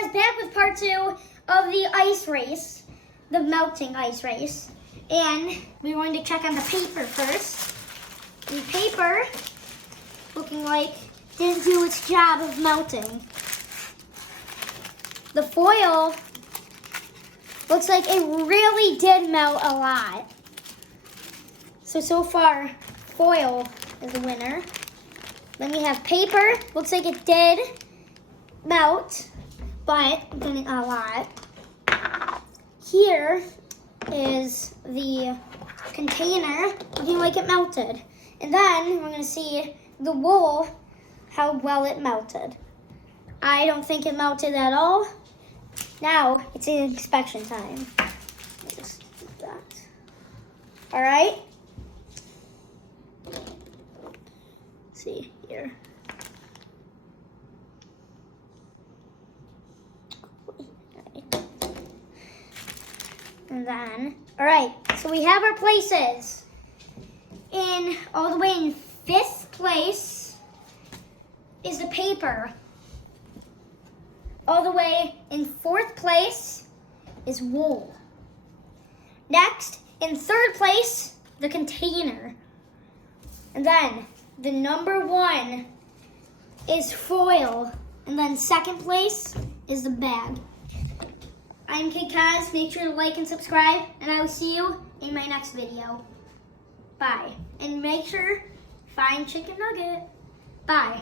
guys, back with part 2 of the ice race, the melting ice race. And we're going to check on the paper first. The paper, looking like, didn't do its job of melting. The foil looks like it really did melt a lot. So far, foil is the winner. Then we have paper. Looks like it did melt, but didn't a lot. Here is the container, looking like it melted. And then we're gonna see the wool, how well it melted. I don't think it melted at all. Now it's inspection time. Just do that. All right. See here. And then, all right, so we have our places. All the way in 5th place is the paper. All the way in 4th place is wool. Next, in 3rd place, the container. And then the number 1 is foil. And then 2nd place is the bag. I'm Kid Kaz. Make sure to like and subscribe, and I will see you in my next video. Bye. And make sure, find chicken nugget. Bye.